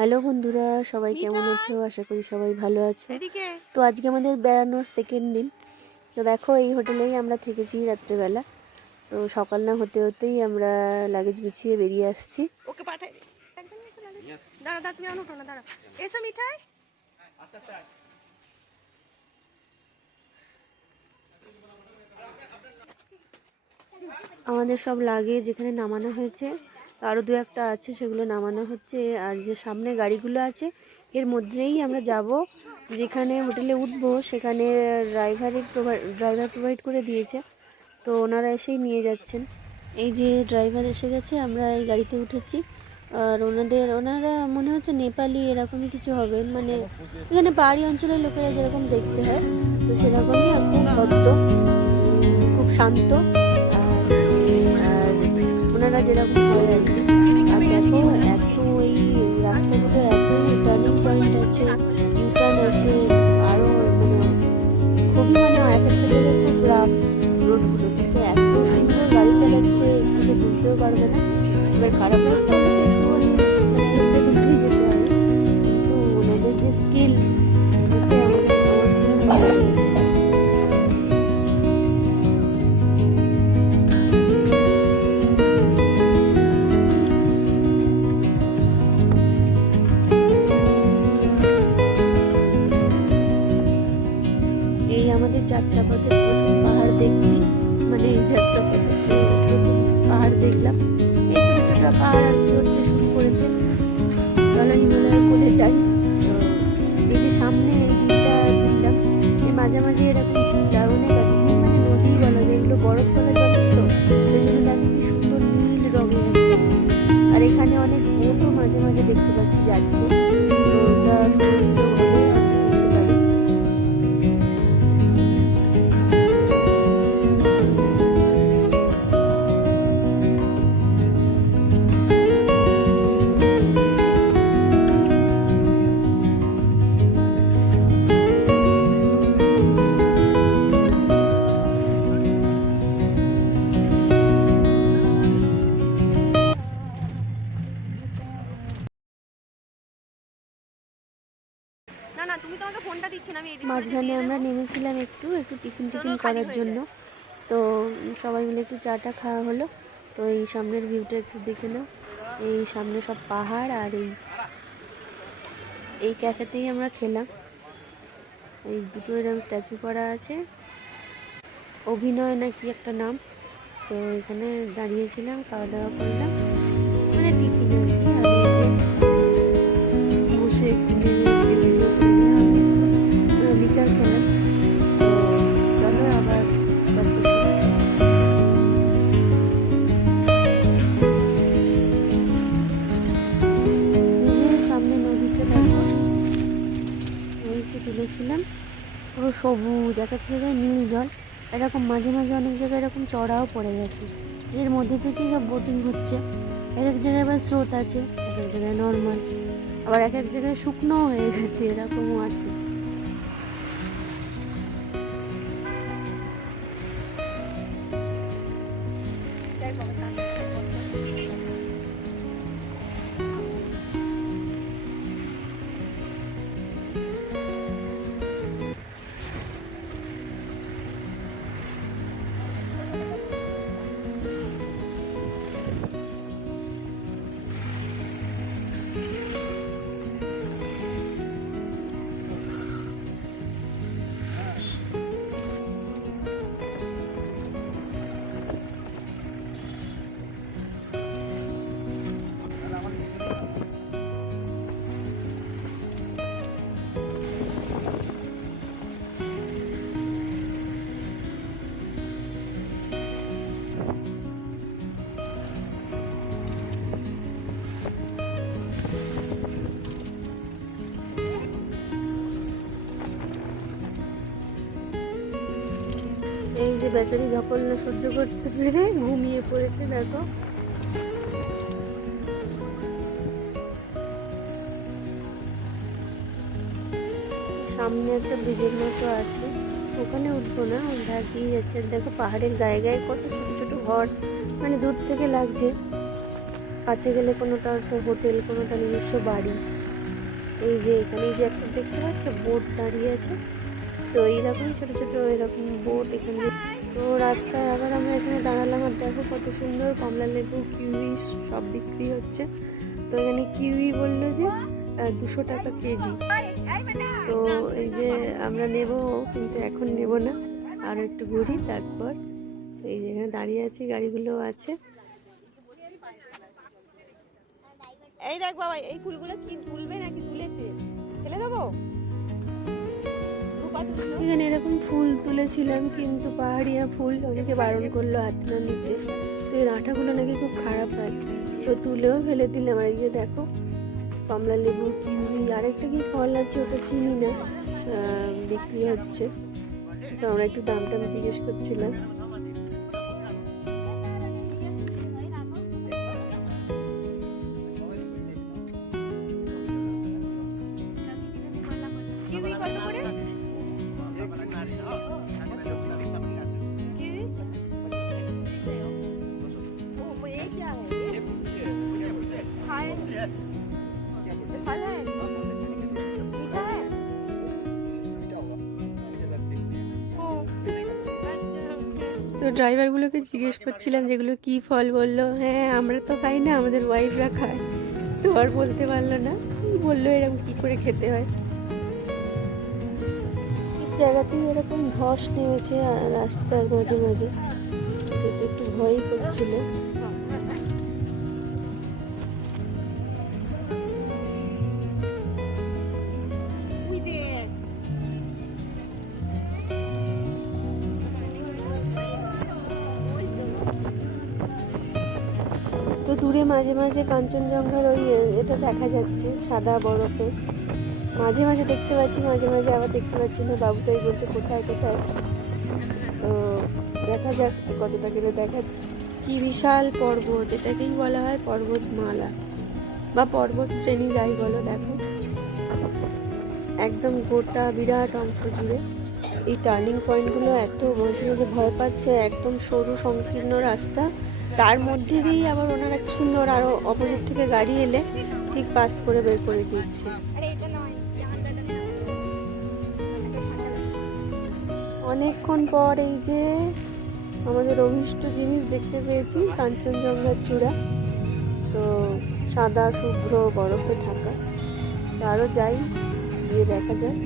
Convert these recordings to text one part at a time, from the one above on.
Hello বন্ধুরা, সবাই কেমন আছো? আশা করি সবাই ভালো আছো। তো আজকে আমাদের বেড়ানোর সেকেন্ড দিন। তো দেখো, এই হোটেলেই আমরা থেকেছি রাত্রেবেলা। তো সকাল না হতে হতেই আমরা লাগেজ গুছিয়ে বেরিয়ে আসছি। ওকে পাঠাই দে। একদম এসে লাগেজ। দাঁড়া দাঁড়া, তুমি আনো না, দাঁড়া। এসো মিঠাই। আমাদের সব লাগেজ এখানে নামানো হয়েছে, আরও দু একটা আছে, সেগুলো নামানো হচ্ছে। আর যে সামনে গাড়িগুলো আছে এর মধ্যেই আমরা যাব। যেখানে হোটেলে উঠবো সেখানে ড্রাইভার প্রোভাইড করে দিয়েছে, তো ওনারা এসেই নিয়ে যাচ্ছেন। এই যে ড্রাইভার এসে গেছে, আমরা এই গাড়িতে উঠেছি। আর ওনারা মনে হচ্ছে নেপালি এরকমই কিছু হবেন, মানে এখানে পাহাড়ি অঞ্চলের লোকেরা যেরকম দেখতে হয় তো সেরকমই। আর খুব ভদ্র, খুব শান্ত, আর ওনারা যেরকম হয় আর কি। আর দেখো, এত এই রাস্তাগুলো এতই টার্নিং পয়েন্ট আছে, ইউটার্ন আছে, আরও মানে খুবই এক একটা জায়গায় খুব রাফ রোডগুলো, কিন্তু এত সুন্দর গাড়ি চালাচ্ছে একটু বুঝতেও পারবে না। এবার খারাপ রাস্তা হলে তো একটু তুলতেই যেতে হবে, কিন্তু ওনাদের যে স্কিল দেখে আমার খুব ভালো লেগেছে। এই আমাদের যাত্রাপথের প্রথম পাহাড় দেখছি, মানে এই যাত্রাপথের প্রথম পাহাড় দেখলাম। এই ছোটো ছোটো পাহাড় আর কি উঠতে শুরু করেছে। চলো হিমালয়ের কোলে যাই। তো এই যে সামনে ঝিলটা তুললাম, এই মাঝামাঝি এরকম ঝিল আর অনেক আছে, ঝিল মানে নদী বলা যায়, এগুলো বরফ তলা জলের, তো সেই জন্য দেখো কি সুন্দর নীল রঙের একদম। আর এখানে অনেক বোটও মাঝে মাঝে দেখতে পাচ্ছি যাচ্ছে, তো ওটা সৌন্দর্য হলে আর কি করতে পারি। না না, তুমি তো আমাকে ফোনটা দিচ্ছ না, আমি এডিট করে মাঝখানে দিয়ে আমরা দেবো। নেমেছিলাম একটু টিফিন চলো, খালি করার হয়ে জন্য। যায়। তো সবাই মিলে একটু চাটা খাওয়া হলো। তো এই সামনের ভিউটা একটু দেখে নাও, এই সামনে সব পাহাড়, আর এই ক্যাফেতেই আমরা খেলাম। এই দুটো এরকম স্ট্যাচু করা আছে, অভিনয় নাকি একটা নাম। তো এখানে দাঁড়িয়েছিলাম, খাওয়া দাওয়া করলাম, মানে টিফিন আর কি। আর এই যে বসে একটু ভিডিও করে নিলাম, লিকার খেলাম। তো চলো আবার যাত্রা শুরু। এই যে সামনে নদীটা দেখো, ওইকে তুলেছিলাম, পুরো সবুজ, এক এক জায়গায় নীল জল, এরকম মাঝে মাঝে অনেক জায়গায় এরকম চড়াও পড়ে গেছে। এর মধ্যে থেকেই সব বোটিং হচ্ছে। এক এক জায়গায় আবার স্রোত আছে, এক এক জায়গায় নর্মাল, আবার এক এক জায়গায় শুকনো হয়ে গেছে, এরকমও আছে। এই যে বেচারি ধকল না সহ্য করতে পেরে ঘুমিয়ে পড়েছে, দেখো। সামনে একটা ব্রিজের মতো আছে, ওখানে উঠবো না, ধার দিয়ে যাচ্ছে। দেখো পাহাড়ের গায়ে গায়ে কত ছোট ছোট ঘর, মানে দূর থেকে লাগছে, কাছে গেলে কোনোটা একটা হোটেল, কোনোটা নিজস্ব বাড়ি। এই যে এখানে যে একটা দেখতে পাচ্ছ বোট দাঁড়িয়ে আছে, তো এইরকমই ছোটো ছোটো এরকম বোট এখানে। তো রাস্তায় আবার আমরা এখানে দাঁড়ালাম, আর দেখো কত সুন্দর কমলা লেবু, কিউই সব বিক্রি হচ্ছে। তো এখানে কিউই বললো যে 200 টাকা কেজি। তো এই যে আমরা নেব, কিন্তু এখন নেব না, আর একটু ঘুরি তারপর। এই যে এখানে দাঁড়িয়ে আছি, গাড়িগুলো আছে। এই দেখ বাবা, এই ফুলগুলো কি তুলবে নাকি তুলেছে? ফেলে দেবো? এখানে এরকম ফুল তুলেছিলাম, কিন্তু পাহাড়িয়া ফুল অনেকে বারণ করলো হাতে না নিতে। তো এর আঠাগুলো নাকি খুব খারাপ হয়, তো তুলেও ফেলে দিলাম। আর এই যে দেখো কমলা লেবু, কিউই, আরেকটা কি ফল আছে ওটা চিনি না, বিক্রি হচ্ছে। তো আমরা একটু দাম টাম জিজ্ঞেস করছিলাম। কিউই কত করে? কিউই? ও ये क्या है? खाए फल है? मीठा है? ओ তো ড্রাইভারগুলোকে জিজ্ঞেস করছিলাম যেগুলো কি ফল, বললো হ্যাঁ আমরা তো খাই না, আমাদের ওয়াইফরা খায়। তো আর বলতে পারলো না কি বললো, এরকম কি করে খেতে হয়। ঠিক জায়গাতেই এরকম ধস নেমেছে আর রাস্তার মাঝে মাঝে, যেতে একটু ভয়ই করছিল। उई दे তো দূরে মাঝে মাঝে কাঞ্চনজঙ্ঘার ওই এটা দেখা যাচ্ছে, সাদা বরফে। মাঝে মাঝে দেখতে পাচ্ছি, মাঝে মাঝে আবার দেখতে পাচ্ছি না। বাবু তাই বলছে কোথায় কোথায়। তো দেখা যাক কতটা করে দেখা। কি বিশাল পর্বত, এটাকেই বলা হয় পর্বতমালা বা পর্বত শ্রেণী যাই বলো। দেখো একদম গোটা বিরাট অংশ জুড়ে এই টার্নিং পয়েন্টগুলো এত মাঝে মাঝে ভয় পাচ্ছে। একদম সরু সংকীর্ণ রাস্তা, তার মধ্যে দিয়েই আবার ওনার এক সুন্দর আরও অপোজিট থেকে গাড়ি এলে ঠিক পাস করে বের করে দিচ্ছে। অনেকক্ষণ পর এই যে আমাদের অভীষ্ট জিনিস দেখতে পেয়েছি, কাঞ্চনজঙ্ঘার চূড়া। তো সাদা শুভ্র বরফে ঢাকা। তো আরও যাই, গিয়ে দেখা যাক।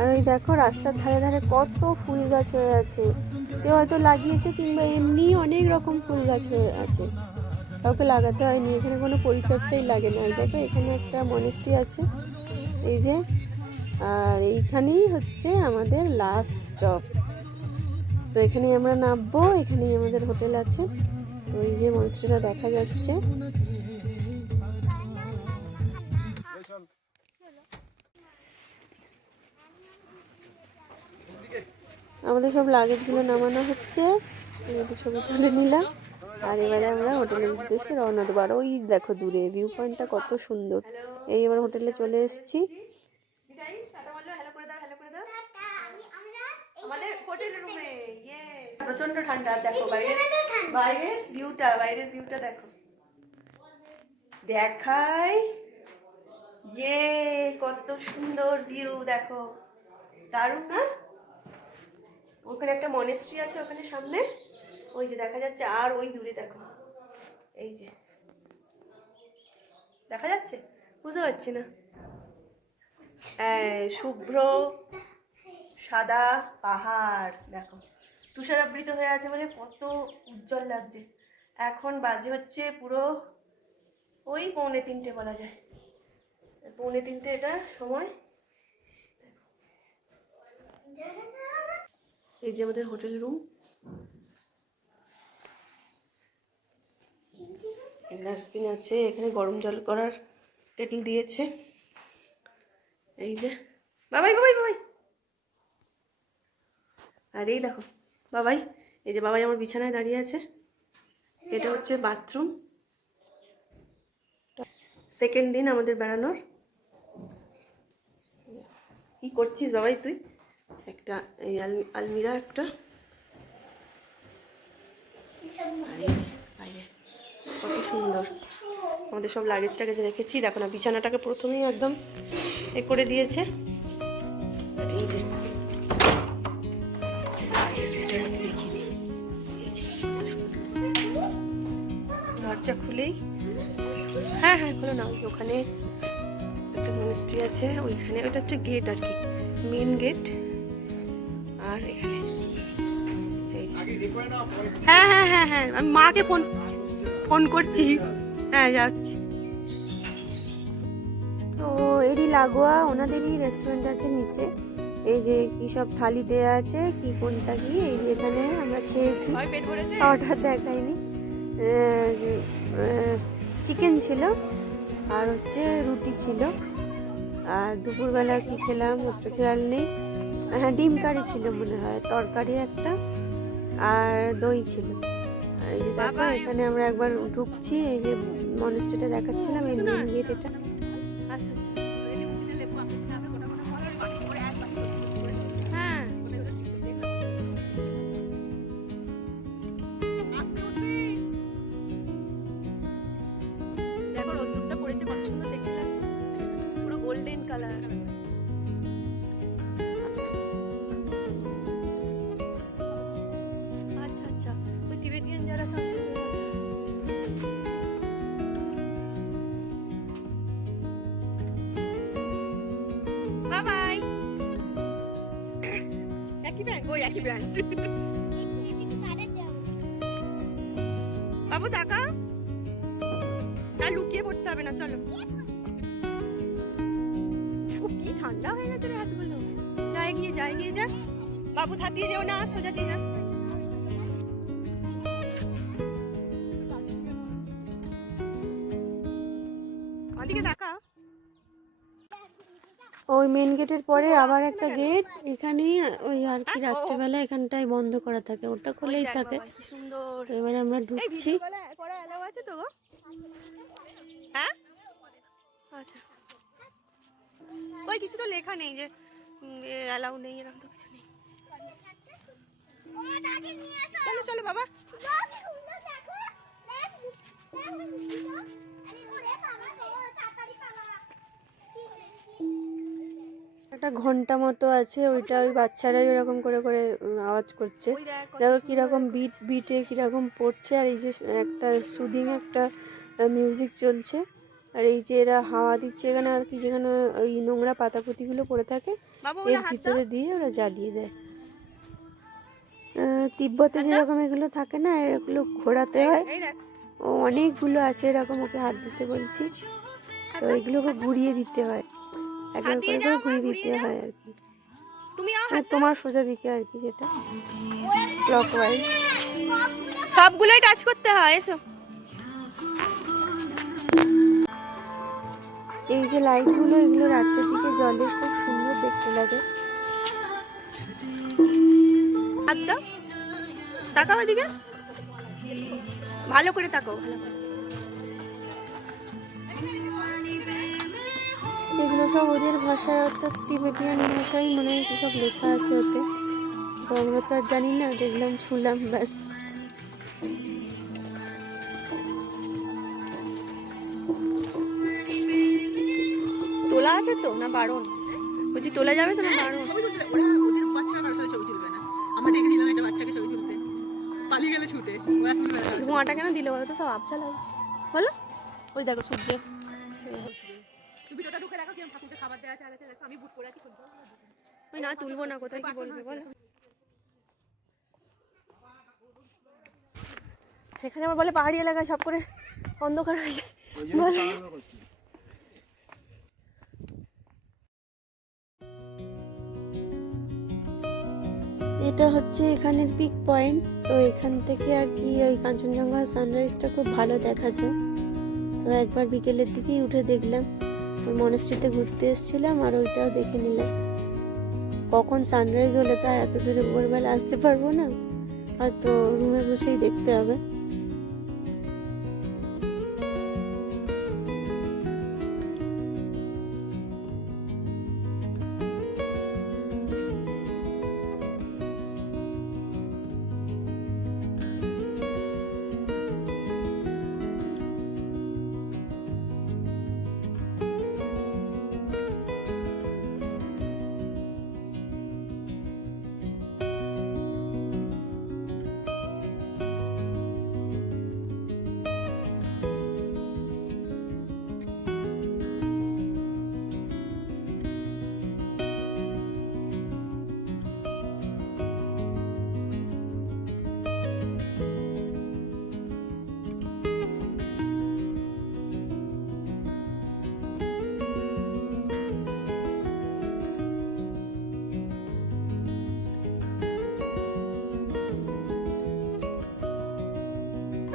আর ওই দেখো রাস্তার ধারে ধারে কত ফুল গাছ হয়ে আছে, কেউ হয়তো লাগিয়েছে, কিংবা এমনি অনেক রকম ফুল গাছ হয়ে আছে, কাউকে লাগাতে হয়নি। এখানে কোনো পরিচর্যাই লাগে না। আর দেখো এখানে একটা মনেস্ট্রি আছে, এই যে। আর এইখানেই হচ্ছে আমাদের লাস্ট স্টপ। তো এখানেই আমরা নামবো, এখানেই আমাদের হোটেল আছে। তো এই যে মনেস্ট্রিটা দেখা যাচ্ছে। আমাদের সব লাগেজগুলো নামানো হচ্ছে, একটু ছবি তুলে নিলাম। আর এবারে আমরা হোটেলের উদ্দেশ্যে রওনা দেবো। আর ওই দেখো দূরে ভিউ পয়েন্টটা কত সুন্দর। এই এবার হোটেলে চলে এসেছি। প্রচন্ড ঠান্ডা, দেখো বাইরের ভিউটা দেখো, দেখাই কত সুন্দর ভিউ দেখো, দারুণ না? ওখানে একটা মনেস্ট্রি আছে ওখানে সামনে, ওই যে দেখা যাচ্ছে। আর ওই দূরে দেখো, এই যে দেখা যাচ্ছে, বুঝতে পারছি না, শুভ্র সাদা পাহাড় দেখো, তুষারাবৃত হয়ে আছে বলে কত উজ্জ্বল লাগছে। এখন বাজে হচ্ছে পুরো ওই 2:45 বলা যায়, 2:45 এটা সময়। এই যে আমাদের হোটেল রুম, ডাস্টবিন আছে, এখানে গরম জল করার কেটল দিয়েছে। এই যে বাবাই বাবাই বাবাই, আর এই দেখো বাবাই, এই যে বাবাই আমার বিছানায় দাঁড়িয়ে আছে। এটা হচ্ছে বাথরুম। সেকেন্ড দিন আমাদের বেড়ানোর। কি করছিস বাবাই তুই? একটা এই আলমিরা একটা, আর এই যে বাইরে কত সুন্দর আমাদের সব লাগেজ টাগেজ রেখেছি। দেখো না, বিছানাটাকে প্রথমেই একদম এ করে দিয়েছে। আর এই যে দেখিয়ে দিই, এই যে দরজা খুলেই, হ্যাঁ হ্যাঁ খুলে না, ওখানে একটা মনিস্ট্রি আছে, ওইখানে ওটা হচ্ছে গেট আর কি, মেন গেট। আর এখানে হ্যাঁ হ্যাঁ হ্যাঁ হ্যাঁ, আমি মাকে ফোন করছি, হ্যাঁ যাচ্ছি। তো এরই লাগোয়া ওনাদেরই রেস্টুরেন্ট আছে নিচে। এই যে কি সব থালি দেয়া আছে, কি কোনটা কি, এই যে এখানে আমরা খেয়েছি, খাওয়াটা দেখাইনি। চিকেন ছিল আর হচ্ছে রুটি ছিল। আর দুপুরবেলা কি খেলাম অত খেয়াল নেই, হ্যাঁ ডিম কারি ছিল মনে হয়, তরকারি একটা আর দই ছিল। আর এই যে দেখো এখানে আমরা একবার ঢুকছি, এই যে মনস্ট্রিটা দেখাচ্ছিলাম, এই মেন গেট এটা। আচ্ছা আচ্ছা, হ্যাঁ দেখো রোদ্দুরটা পড়েছে, কত সুন্দর দেখতে লাগছে, পুরো গোল্ডেন কালার। আচ্ছা আচ্ছা, ওই টিবেটিয়ান যারা সব বাই, একই ব্যান্ড, ওই একই ব্যান্ড। বাবু টাকা না, লুকিয়ে পড়তে হবে না, চলো। কি ঠান্ডা হয়ে গেছে রে হাতগুলো, যা এগিয়ে যা, এগিয়ে যা বাবু, হাত দিয়ে যাও না, সোজা দিয়ে যা। ওদিকে তাকা। ওই মেন গেটের পরে আবার একটা গেট, এখানেই ওই আর কি রাত্রেবেলা এখানটায় বন্ধ করা থাকে, ওটা খোলাই থাকে। তো এবারে আমরা ঢুকছি। হ্যাঁ আচ্ছা, ওই কিছু তো লেখা নেই যে অ্যালাউ নেই, এরকম তো কিছু নেই। চলো চলো বাবা, একটা ঘন্টা মতো আছে, ওইটা ওই বাচ্চারাই ওরকম করে করে আওয়াজ করছে। দেখো কিরকম বিটে কিরকম পড়ছে। আর এই যে একটা সুদিং একটা মিউজিক চলছে। আর এই যে এরা হাওয়া দিচ্ছে এখানে আর কি, যেখানে ওই নোংরা পাতাপুতিগুলো পড়ে থাকে এর ভিতরে দিয়ে ওরা জ্বালিয়ে দেয়। তিব্বতে যেরকম এগুলো থাকে না, এগুলো ঘোরাতে হয়, অনেকগুলো আছে এরকম, ওকে হাত দিতে বলছি। তো এগুলোকে ঘুরিয়ে দিতে হয়, একবার করে ঘুরিয়ে দিতে হয় আর কি, তোমার সোজা দিকে আর কি, যেটা ক্লকওয়াইজ সবগুলোই টাচ করতে হয়। এসো, এই যে লাইটগুলো, এগুলো রাত্রের দিকে জ্বলে, খুব সুন্দর দেখতে লাগে। তাকাও এদিকে, ভালো করে তাকাও, ভালো করে। এগুলো সব ওদের ভাষায়, অর্থাৎ টিবেটিয়ান ভাষায় মনে হয় সব লেখা আছে ওতে। তো আমরা তো আর জানি না, দেখলাম শুনলাম ব্যাস। তোলা আছে তো না বারণ? বলছি তোলা যাবে তো না বারণ? ধোঁয়াটা কেন দিলে বলো তো, সব আবছা লাগছে বলো। ওই দেখো সূর্য, ওই না তুলবো না, কোথায় কি বলবে বলো। এখানে আমার বলে পাহাড়ি এলাকায় সব করে অন্ধকার হয়ে যায় বলে। এটা হচ্ছে এখানের পিক পয়েন্ট। তো এখান থেকে আর কি ওই কাঞ্চনজঙ্ঘার সানরাইজটা খুব ভালো দেখা যায়। তো একবার বিকেলের দিকেই উঠে দেখলাম, ওই মনেস্ট্রিতে ঘুরতে এসেছিলাম আর ওইটাও দেখে নিলাম। কখন সানরাইজ হলে তা এত দূরে ভোরবেলা আসতে পারবো না, হয়তো রুমে বসেই দেখতে হবে।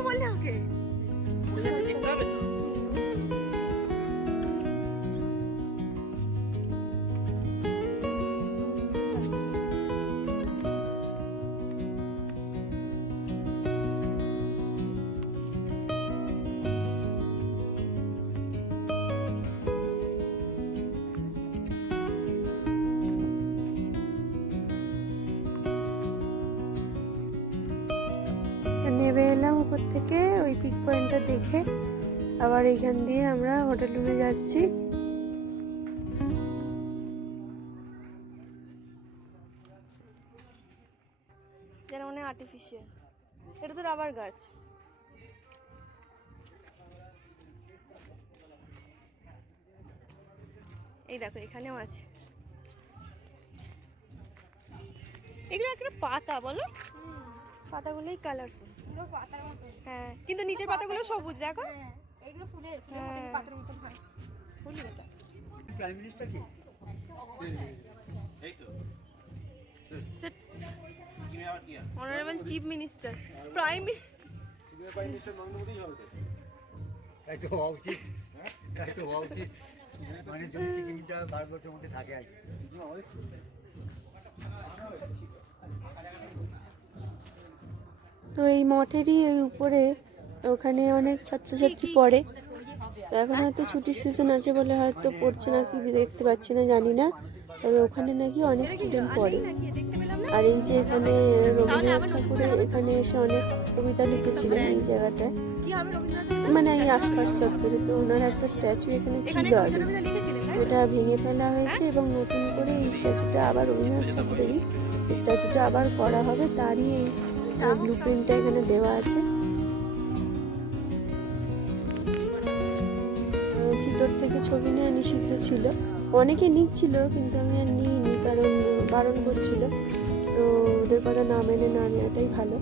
বললে ওকে নেমে এলাম উপর থেকে ওই পিক পয়েন্টটা দেখে। আবার এইখান দিয়ে আমরা হোটেল রুমে যাচ্ছি। যেন মনে হয় আর্টিফিশিয়াল। এটা তো রাবার গাছ। এই দেখো এখানেও আছে। এগুলো একটা পাতা বলো, পাতাগুলোই কালারফুল। পাতার মতো। হ্যাঁ কিন্তু নিচের পাতাগুলো সবুজ দেখো। এইগুলো ফুলের হ্যাঁ। পাতার মতো হয়। ফুল এটা। প্রাইম মিনিস্টার কি অনারেবল চিফ মিনিস্টার, প্রাইম তাই তো হওয়া উচিত, তাই তো হওয়া উচিত। মানে যদি সিকিমটা ভারতবর্ষের মধ্যে থাকে আর কি। তো এই মঠেরই ওই উপরে ওখানে অনেক ছাত্রছাত্রী পড়ে। তো এখন হয়তো ছুটির সিজন আছে বলে হয়তো পড়ছে না কি দেখতে পাচ্ছি না, জানি না। তবে ওখানে নাকি অনেক স্টুডেন্ট পড়ে। আর এই যে এখানে রবীন্দ্রনাথ ঠাকুরের এখানে এসে অনেক কবিতা লিখেছিলেন এই জায়গাটায়, কি হবে রবীন্দ্রনাথ মানে এই আশপাশ চত্বরে। তো ওনার একটা স্ট্যাচু এখানে ছিল আগে, লিখেছিলেন তাই? ওটা ভেঙে ফেলা হয়েছে এবং নতুন করে এই স্ট্যাচুটা আবার রবীন্দ্রনাথ ঠাকুরেরই স্ট্যাচুটা আবার করা হবে। তারই এই ব্লু প্রিন্টটা এখানে দেওয়া আছে। ভিতর থেকে ছবি নেওয়া নিষিদ্ধ ছিল, অনেকে নিচ্ছিল কিন্তু আমি আর নিইনি, কারণ বারণ করছিল। তো ওদের কথা না মেনে না নেওয়াটাই ভালো।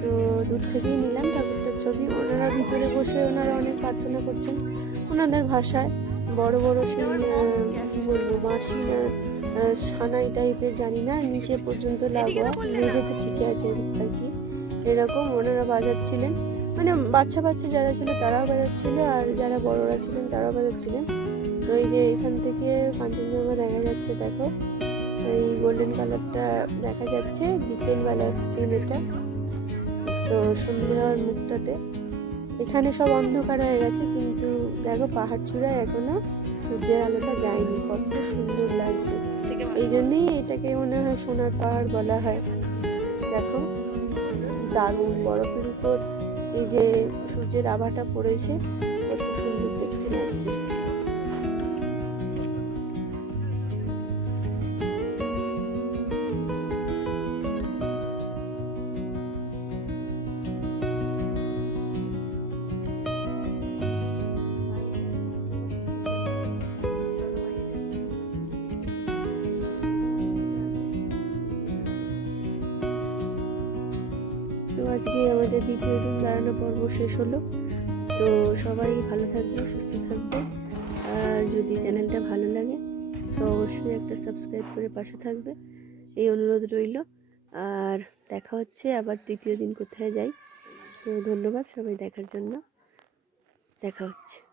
তো দূর থেকেই নিলাম ঠাকুরটার ছবি। ওনারা ভিতরে বসে ওনারা অনেক প্রার্থনা করছেন ওনাদের ভাষায়। বড় বড় সেই কী বলবো বাঁশি না সানাই টাইপের, জানি না, নিচে পর্যন্ত লাগোয়া, মেঝেতে ঠিকই আছে আর কি, এরকম ওনারা বাজাচ্ছিলেন। মানে বাচ্চা বাচ্চা যারা ছিল তারাও বাজাচ্ছিল আর যারা বড়রা ছিলেন তারাও বাজাচ্ছিলেন। তো এই যে এখান থেকে কাঞ্চনজঙ্ঘা দেখা যাচ্ছে, দেখো এই গোল্ডেন কালারটা দেখা যাচ্ছে। বিকেলবেলা আসছেন এটা, তো সন্ধে হওয়ার মুখটাতে। এখানে সব অন্ধকার হয়ে গেছে কিন্তু দেখো পাহাড় চূড়ায় এখনো সূর্যের আলোটা যায়নি, কত সুন্দর লাগছে। এই জন্যেই এটাকে মনে হয় সোনার পাহাড় বলা হয়। দেখো দারুণ, বরফের উপর এই যে সূর্যের আভাটা পড়েছে, কত সুন্দর দেখতে লাগছে। তো আজকে আমাদের দ্বিতীয় দিন বেড়ানো পর্ব শেষ হলো। তো সবাই ভালো থাকবে, সুস্থ থাকবে। আর যদি চ্যানেলটা ভালো লাগে তো অবশ্যই একটা সাবস্ক্রাইব করে পাশে থাকবে, এই অনুরোধ রইল। আর দেখা হচ্ছে আবার তৃতীয় দিন কোথায় যাই। তো ধন্যবাদ সবাই দেখার জন্য। দেখা হচ্ছে।